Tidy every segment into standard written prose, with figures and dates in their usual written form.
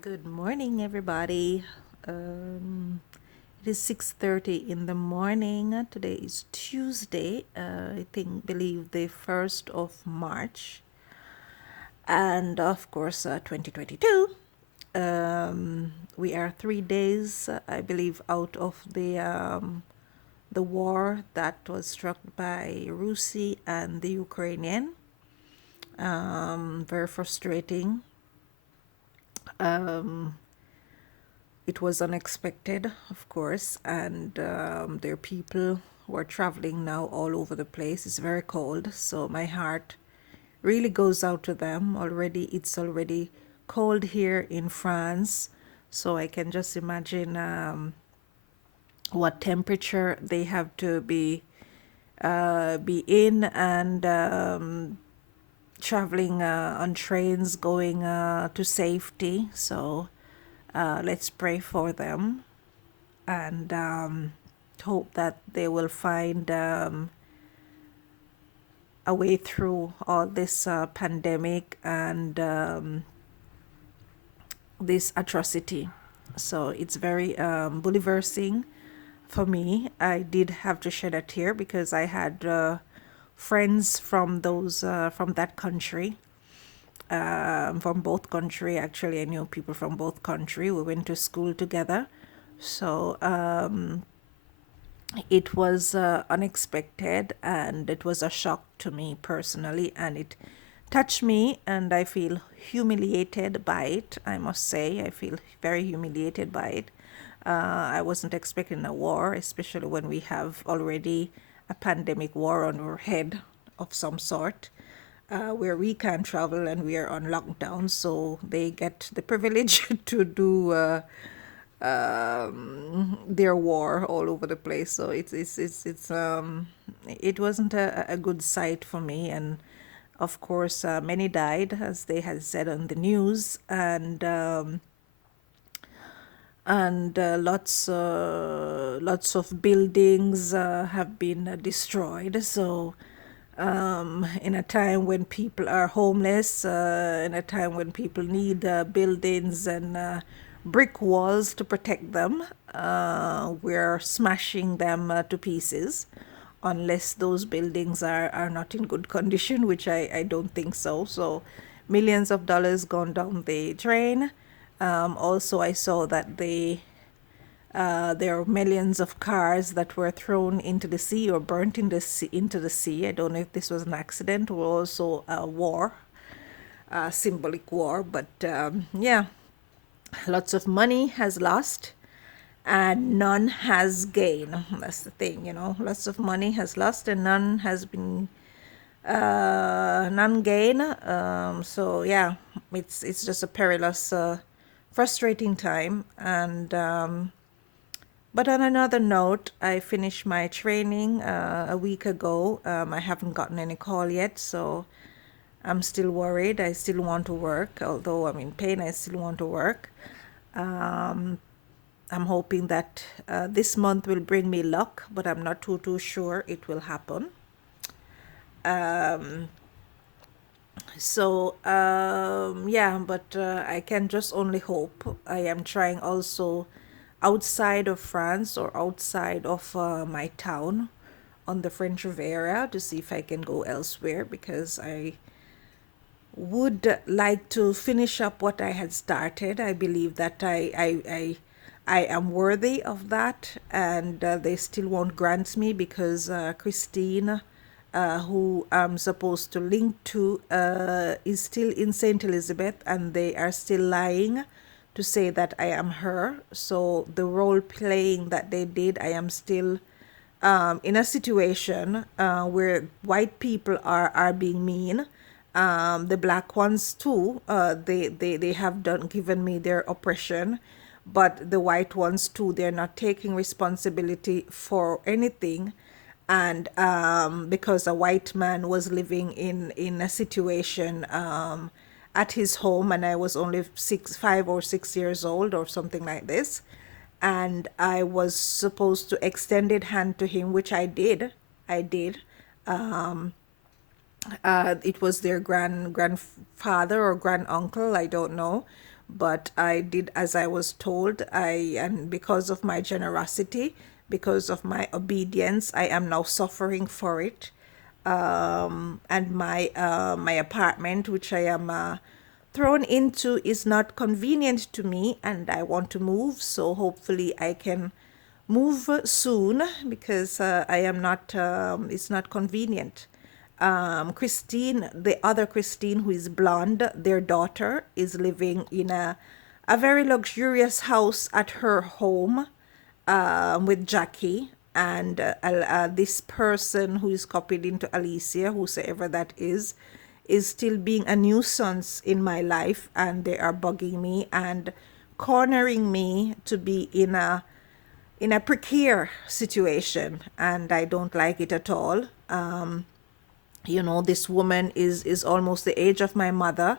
Good morning, everybody. It is 6:30 in the morning. Today is Tuesday. Believe the 1st of March, and of course, 2022. We are 3 days, I believe, out of the war that was struck by Russia and the Ukrainian. Very frustrating. Um, It was unexpected, of course, and there are people who are traveling now all over the place. It's very cold, so my heart really goes out to them. It's already cold here in France, so I can just imagine what temperature they have to be in, and traveling on trains going to safety. So let's pray for them and hope that they will find a way through all this pandemic and this atrocity. So it's very bullyversing for me. I did have to shed a tear because I had friends from that country, from both country. Actually, I knew people from both country. We went to school together, so it was unexpected, and it was a shock to me personally, and it touched me, and I feel humiliated by it. I must say, I feel very humiliated by it. I wasn't expecting a war, especially when we have already a pandemic war on our head of some sort, where we can't travel and we are on lockdown, so they get the privilege to do their war all over the place. So it wasn't a good sight for me, and of course many died, as they had said on the news, and lots of buildings have been destroyed. So in a time when people are homeless, in a time when people need buildings and brick walls to protect them, we're smashing them to pieces, unless those buildings are not in good condition, which I don't think so. So millions of dollars gone down the drain. Also, I saw that there are millions of cars that were thrown into the sea or burnt into the sea. I don't know if this was an accident or also a war, a symbolic war. But yeah, lots of money has lost and none has gained. That's the thing, Lots of money has lost and none has been none gain. So yeah, it's just a perilous, frustrating time. And but on another note, I finished my training a week ago. I haven't gotten any call yet, so I'm still worried. I still want to work, although I'm in pain. I still want to work. I'm hoping that this month will bring me luck, but I'm not too sure it will happen. Yeah, but I can just only hope. I am trying also outside of France or outside of my town on the French Riviera to see if I can go elsewhere, because I would like to finish up what I had started. I believe that I am worthy of that, and they still won't grant me because Christine, who I'm supposed to link to, is still in St. Elizabeth, and they are still lying to say that I am her. So the role playing that they did, I am still in a situation where white people are being mean. The black ones too, they have done given me their oppression, but the white ones too, they're not taking responsibility for anything. And because a white man was living in a situation at his home, and I was only 5 or 6 years old or something like this, and I was supposed to extended hand to him, which I did. It was their grandfather or grand uncle, I don't know, but I did as I was told. And because of my generosity, because of my obedience, I am now suffering for it. And my apartment, which I am thrown into, is not convenient to me, and I want to move. So hopefully I can move soon because I am not. It's not convenient. Christine, the other Christine, who is blonde, their daughter is living in a very luxurious house at her home with Jackie. And this person who is copied into Alicia, whosoever that is still being a nuisance in my life. And they are bugging me and cornering me to be in a precarious situation. And I don't like it at all. This woman is almost the age of my mother,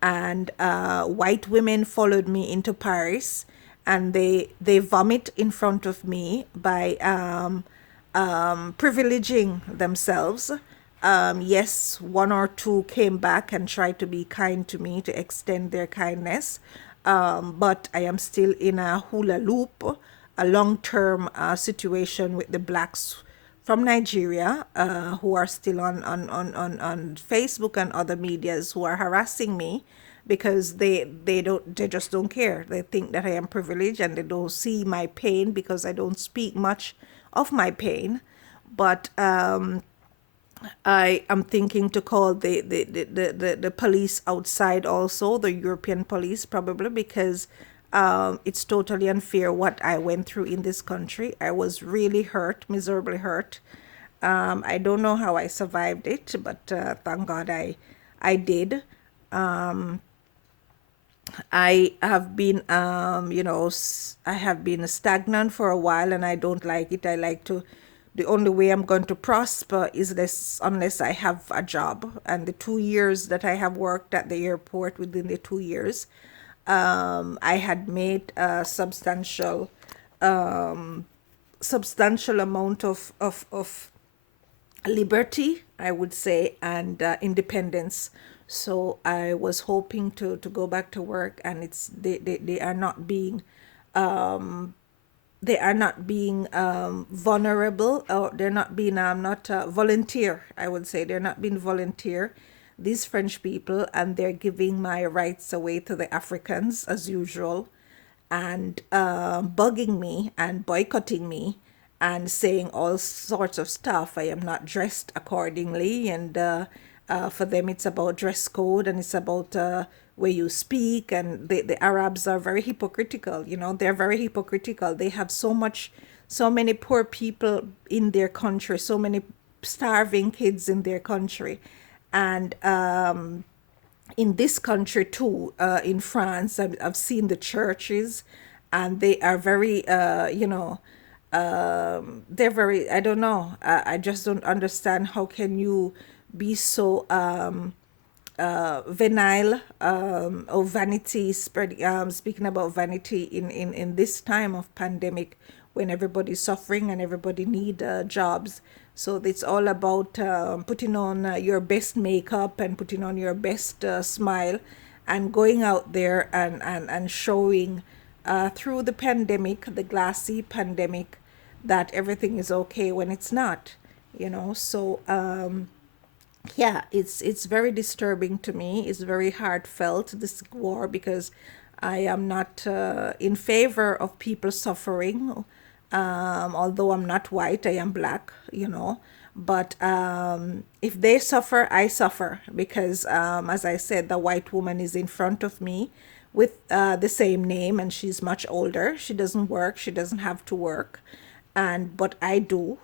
and white women followed me into Paris, and they vomit in front of me by privileging themselves. Yes, one or two came back and tried to be kind to me, to extend their kindness, but I am still in a hula loop, a long-term situation with the blacks from Nigeria, who are still on Facebook and other medias, who are harassing me because they just don't care. They think that I am privileged, and they don't see my pain because I don't speak much of my pain. But I am thinking to call the police outside, also the European police, probably, because it's totally unfair what I went through in this country. I was really hurt, miserably hurt. I don't know how I survived it, but thank God I did. I have been, I have been stagnant for a while, and I don't like it. I like to, the only way I'm going to prosper is this, unless I have a job. And the 2 years that I have worked at the airport, within the 2 years, I had made a substantial amount of liberty, I would say, and independence. So I was hoping to go back to work, and they are not being vulnerable, or they're not being not volunteer. I would say they're not being volunteer. These French people, and they're giving my rights away to the Africans as usual, and bugging me and boycotting me and saying all sorts of stuff. I am not dressed accordingly, and for them it's about dress code, and it's about where you speak. And the Arabs are very hypocritical. They're very hypocritical. They have so many poor people in their country, so many starving kids in their country. And in this country too, in France, I've seen the churches, and they are very, they're very, I don't know, I just don't understand how can you be so venile, or vanity spread, speaking about vanity in this time of pandemic, when everybody's suffering and everybody need jobs. So it's all about putting on your best makeup and putting on your best smile, and going out there and showing through the pandemic, the glassy pandemic, that everything is okay when it's not. So yeah, it's very disturbing to me. It's very heartfelt, this war, because I am not in favor of people suffering. Although I'm not white, I am black. But if they suffer, I suffer, because as I said, the white woman is in front of me with the same name, and she's much older. She doesn't work. She doesn't have to work, and but I do.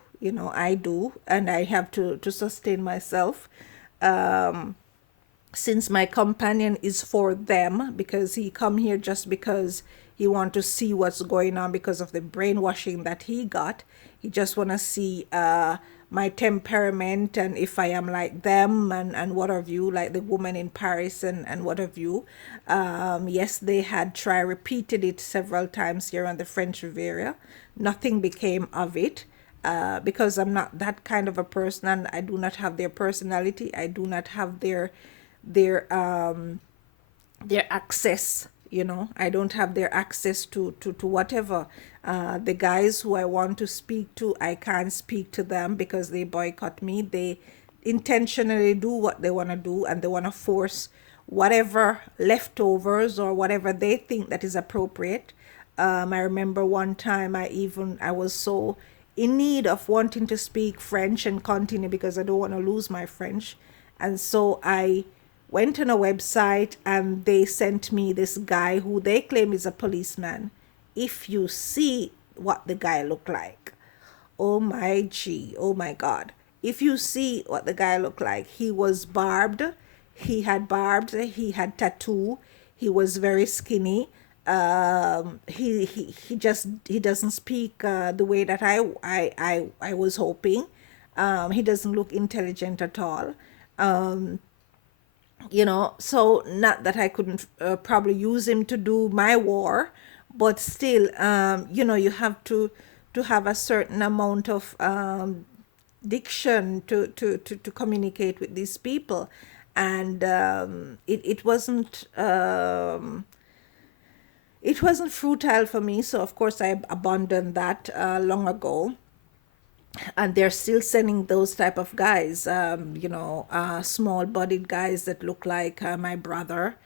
I do, and I have to sustain myself. Since my companion is for them, because he come here just because he want to see what's going on, because of the brainwashing that he got. He just want to see my temperament, and if I am like them, and what have you, like the woman in Paris, and what have you. Yes, they had repeated it several times here on the French Riviera. Nothing became of it, because I'm not that kind of a person, and I do not have their personality. I do not have their their access, I don't have their access to whatever. The guys who I want to speak to, I can't speak to them because they boycott me. They intentionally do what they want to do, and they want to force whatever leftovers or whatever they think that is appropriate. I remember one time I was so in need of wanting to speak French and continue because I don't want to lose my French. And so I went on a website and they sent me this guy who they claim is a policeman. If you see what the guy looked like, oh my gee, oh my God. If you see what the guy looked like, he was barbed, he had tattoo, he was very skinny. He doesn't speak the way that I was hoping. He doesn't look intelligent at all. So not that I couldn't probably use him to do my war, but still, you have to have a certain amount of diction to communicate with these people. And it wasn't fruitile for me, so of course I abandoned that long ago. And they're still sending those type of guys, small bodied guys that look like my brother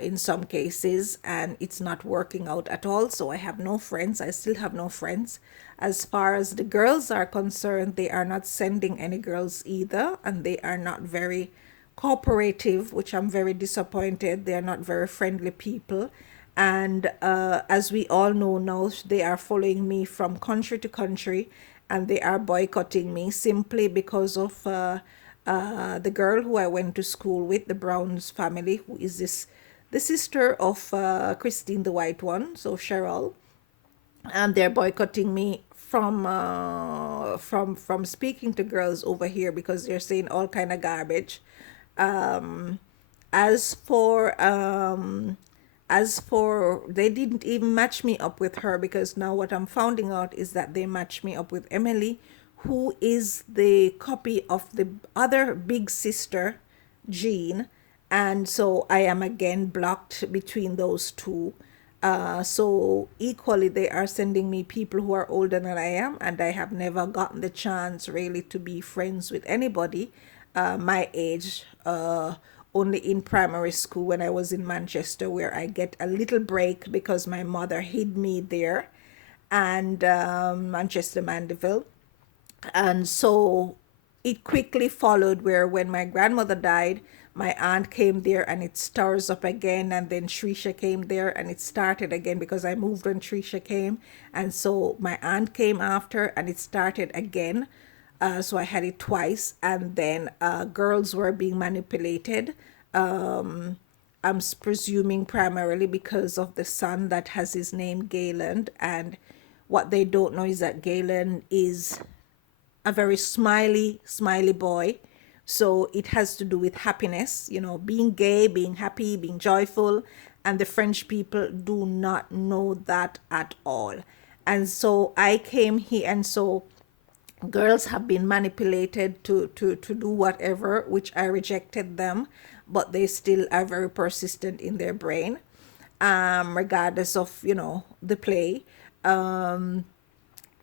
in some cases, and it's not working out at all. So I have no friends. I still have no friends. As far as the girls are concerned, they are not sending any girls either, and they are not very cooperative, which I'm very disappointed. They are not very friendly people. And as we all know now, they are following me from country to country, and they are boycotting me simply because of the girl who I went to school with, the Browns family, who is the sister of Christine, the white one, so Cheryl. And they're boycotting me from speaking to girls over here because they're saying all kind of garbage. Um, as for they didn't even match me up with her, because now what I'm finding out is that they matched me up with Emily, who is the copy of the other big sister, Jean. And so I am again blocked between those two. So equally, they are sending me people who are older than I am, and I have never gotten the chance really to be friends with anybody my age. Only in primary school when I was in Manchester, where I get a little break because my mother hid me there, and Manchester Mandeville. And so it quickly followed where when my grandmother died, my aunt came there and it stirs up again. And then Trisha came there and it started again because I moved when Trisha came. And so my aunt came after and it started again. So I had it twice. And then girls were being manipulated. I'm presuming primarily because of the son that has his name Galen. And what they don't know is that Galen is a very smiley boy. So it has to do with happiness, being gay, being happy, being joyful. And the French people do not know that at all. And so I came here, and so girls have been manipulated to do whatever, which I rejected them, but they still are very persistent in their brain, regardless of, the play.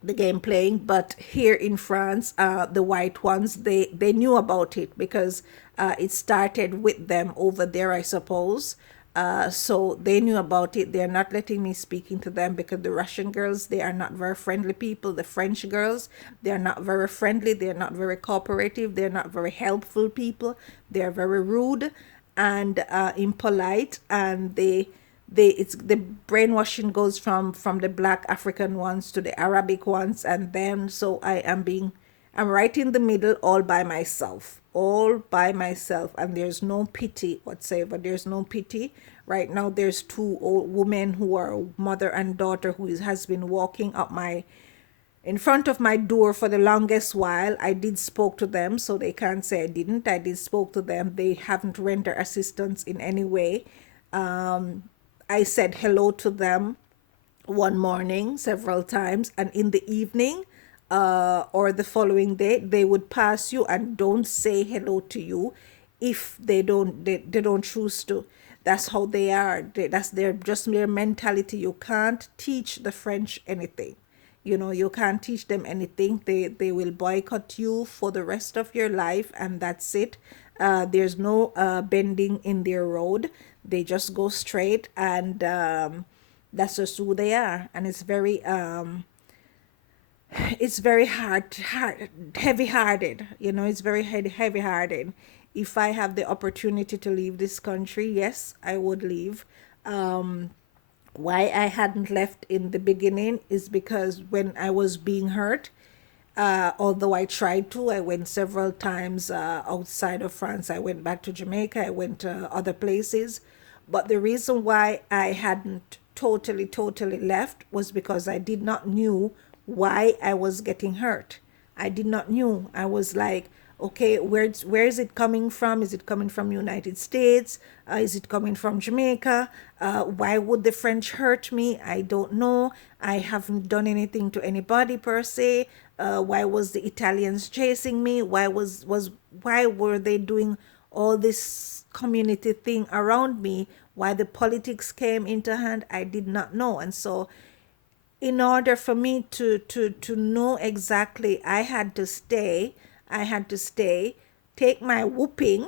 The game playing. But here in France, the white ones, they knew about it because it started with them over there, I suppose. So they knew about it. They're not letting me speaking to them because the Russian girls, they are not very friendly people. The French girls, they're not very friendly. They're not very cooperative. They're not very helpful people. They're very rude and impolite, and it's the brainwashing goes from the black African ones to the Arabic ones, and then so I'm right in the middle, all by myself, and there's no pity whatsoever. There's no pity. Right now there's two old women who are mother and daughter has been walking up my in front of my door for the longest while. I did spoke to them, so they can't say I didn't. I did spoke to them. They haven't rendered assistance in any way. I said hello to them one morning several times, and in the evening or the following day, they would pass you and don't say hello to you if they don't choose to. That's how they are. That's their just their mentality. You can't teach the French anything. You know, you can't teach them anything. They will boycott you for the rest of your life, and that's it. There's no bending in their road. They just go straight, and that's just who they are. And it's very heavy hearted. You know, it's very heavy hearted. If I have the opportunity to leave this country, yes, I would leave. Why I hadn't left in the beginning is because when I was being hurt, although I tried to, I went several times outside of France. I went back to Jamaica, I went to other places. But the reason why I hadn't totally left was because I did not knew why I was getting hurt. I did not knew. I was like, okay, where is it coming from? Is it coming from United States? Is it coming from Jamaica? Why would the French hurt me? I don't know. I haven't done anything to anybody per se. Why was the Italians chasing me? Why were they doing all this community thing around me? Why the politics came into hand? I did not know. And so in order for me to know exactly, I had to stay, take my whooping,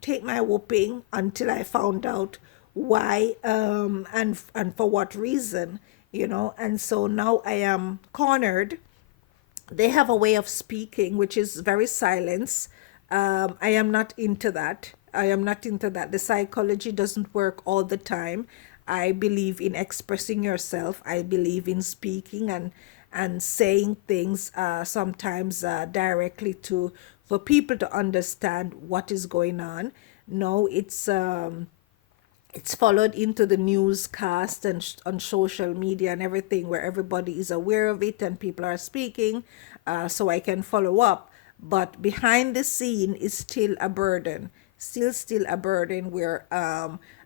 take my whooping until I found out why, and for what reason, you know. And so now I am cornered. They have a way of speaking which is very silence. I am not into that. I am not into that. The psychology doesn't work all the time. I believe in expressing yourself. I believe in speaking and saying things sometimes directly to for people to understand what is going on. No, it's followed into the newscast and on social media and everything where everybody is aware of it and people are speaking, so I can follow up. But behind the scene is still a burden, still a burden where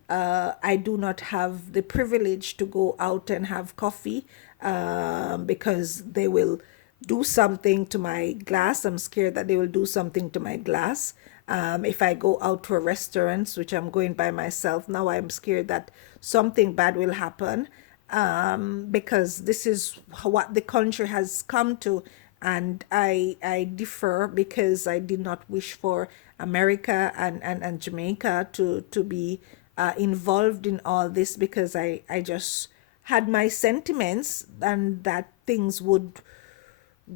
I do not have the privilege to go out and have coffee because they will do something to my glass. I'm scared that they will do something to my glass. If I go out to a restaurant, which I'm going by myself now, I'm scared that something bad will happen because this is what the country has come to. And I differ because I did not wish for America and Jamaica to be involved in all this because I just had my sentiments and that things would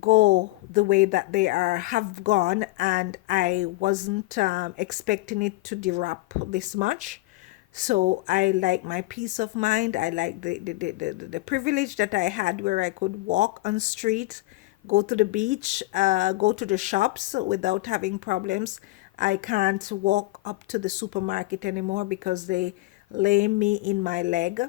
go the way that they are have gone, and I wasn't expecting it to drop this much. So I like my peace of mind. I like the privilege that I had where I could walk on street, go to the beach, go to the shops without having problems. I can't walk up to the supermarket anymore because they lame me in my leg.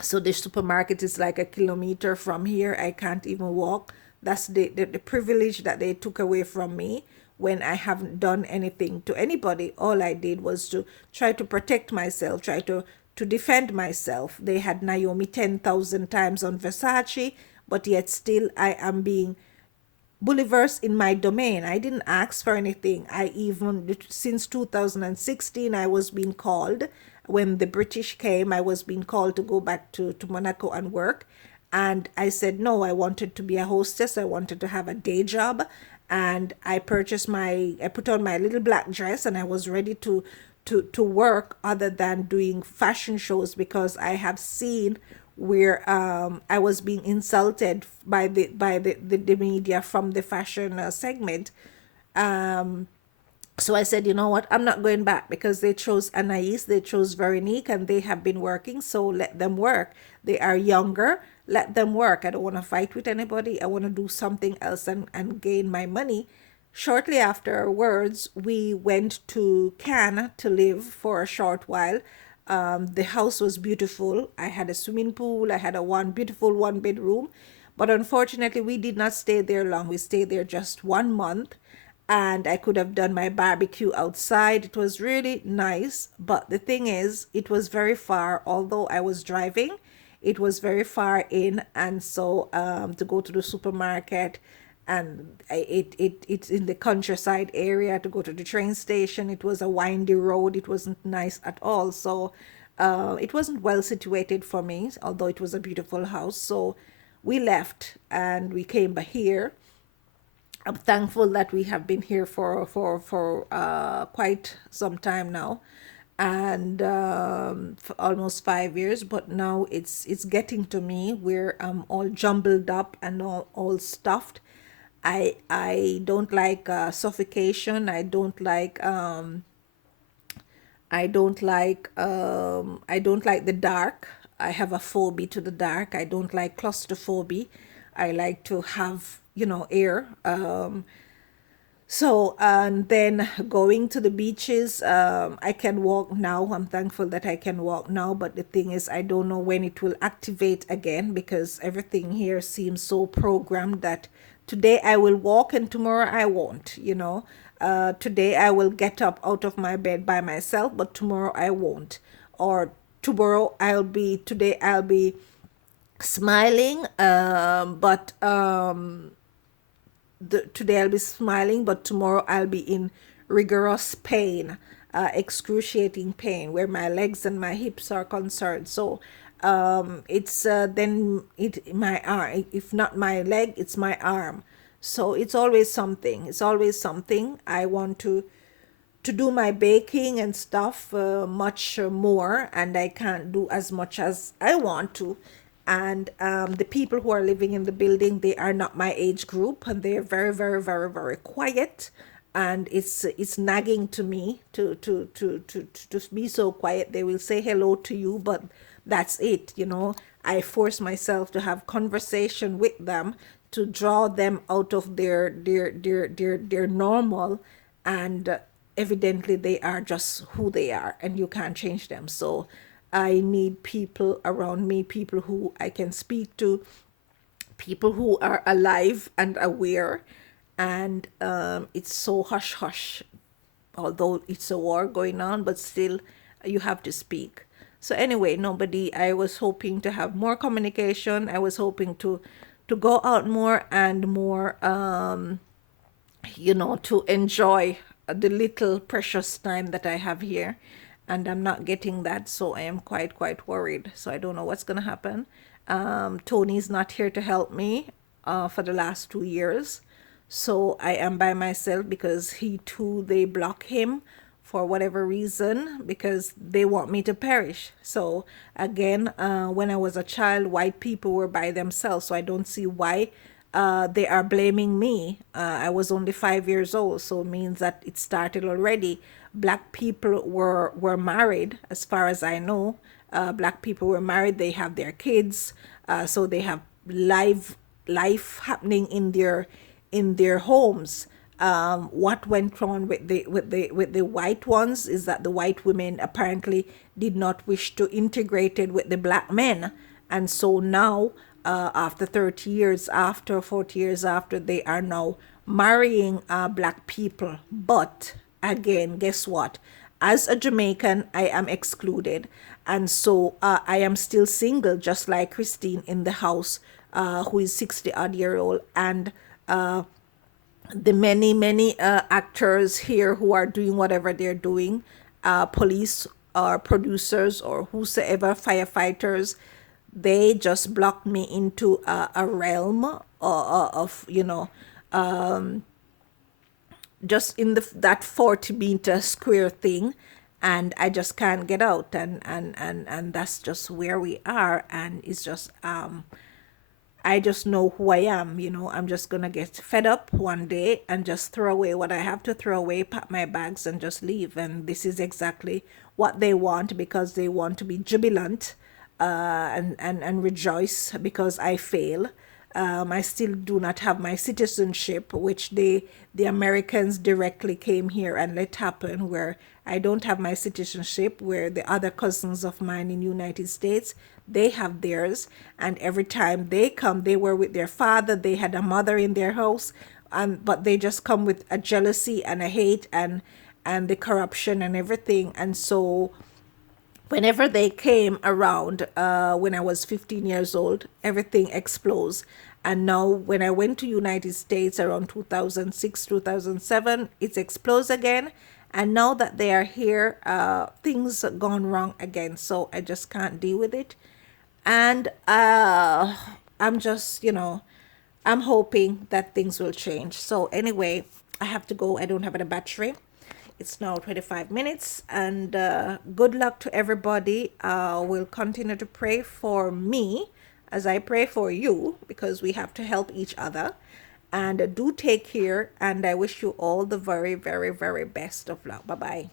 So the supermarket is like a kilometer from here. I can't even walk. That's the privilege that they took away from me when I haven't done anything to anybody. All I did was to try to protect myself, try to defend myself. They had Naomi 10,000 times on Versace, but yet still I am being Bolivar's in my domain. I didn't ask for anything. I even, since 2016, I was being called. When the British came, I was being called to go back to Monaco and work. And I said, no, I wanted to be a hostess. I wanted to have a day job. And I put on my little black dress and I was ready to work other than doing fashion shows because I have seen where I was being insulted by the media from the fashion segment. So I said, you know what, I'm not going back because they chose Anais, they chose Veronique, and they have been working, so let them work. They are younger, let them work. I don't want to fight with anybody. I want to do something else and gain my money. Shortly afterwards, we went to Cannes to live for a short while. The house was beautiful. I had a swimming pool. I had a beautiful one bedroom. But unfortunately, we did not stay there long. We stayed there just 1 month. And I could have done my barbecue outside. It was really nice. But the thing is, it was very far. Although I was driving, it was very far in. And so to go to the supermarket and it's in the countryside area to go to the train station. It was a windy road. It wasn't nice at all. So it wasn't well situated for me, although it was a beautiful house. So we left and we came by here. I'm thankful that we have been here for quite some time now, and for almost 5 years. But now it's getting to me where I'm all jumbled up and all stuffed. I don't like suffocation. I don't like the dark. I have a phobia to the dark. I don't like claustrophobia. I like to have, air. So, and then going to the beaches, I can walk now. I'm thankful that I can walk now. But the thing is, I don't know when it will activate again because everything here seems so programmed that today I will walk and tomorrow I won't. Today I will get up out of my bed by myself, but tomorrow I won't. Or today I'll be smiling, but today I'll be smiling, but tomorrow I'll be in rigorous pain, excruciating pain, where my legs and my hips are concerned. So it's then it my arm. If not my leg, it's my arm. So it's always something. It's always something. I want to do my baking and stuff much more, and I can't do as much as I want to. And the people who are living in the building, they are not my age group, and they're very, very, very, very quiet. And it's nagging to me to be so quiet. They will say hello to you, but that's it. I force myself to have conversation with them to draw them out of their normal, and evidently they are just who they are and you can't change them. So I need people around me, people who I can speak to, people who are alive and aware. And it's so hush hush, although it's a war going on, but still you have to speak. So anyway, nobody. I was hoping to have more communication. I was hoping to go out more and more, to enjoy the little precious time that I have here. And I'm not getting that, so I am quite worried. So I don't know what's gonna happen. Tony's not here to help me for the last 2 years. So I am by myself because he too, they block him for whatever reason because they want me to perish. So again, when I was a child, white people were by themselves. So I don't see why they are blaming me. I was only 5 years old, so it means that it started already. Black people were married, as far as I know. Black people were married. They have their kids, so they have life happening in their homes. What went wrong with the white ones is that the white women apparently did not wish to integrate it with the black men, and so now, after 30 years after, 40 years after, they are now marrying black people. But again, guess what? As a Jamaican, I am excluded, and so I am still single, just like Christine in the house, who is 60 odd year old, and the many actors here who are doing whatever they're doing, police or producers or whosoever, firefighters, they just blocked me into a realm of just in that 40-meter square thing, and I just can't get out, and that's just where we are. And it's just I just know who I am. I'm just gonna get fed up one day and just throw away what I have to throw away, pack my bags, and just leave. And this is exactly what they want, because they want to be jubilant, and rejoice because I fail. I still do not have my citizenship, which the Americans directly came here and let happen, where I don't have my citizenship, where the other cousins of mine in United States, they have theirs. And every time they come, they were with their father, they had a mother in their house, and but they just come with a jealousy and a hate, and the corruption and everything. And so whenever they came around, when I was 15 years old, everything explodes. And now when I went to United States around 2006, 2007, it's exploded again. And now that they are here, things have gone wrong again. So I just can't deal with it. And I'm just, I'm hoping that things will change. So anyway, I have to go. I don't have any battery. It's now 25 minutes, and good luck to everybody. We'll continue to pray for me as I pray for you, because we have to help each other. And do take care, and I wish you all the very, very, very best of luck. Bye bye.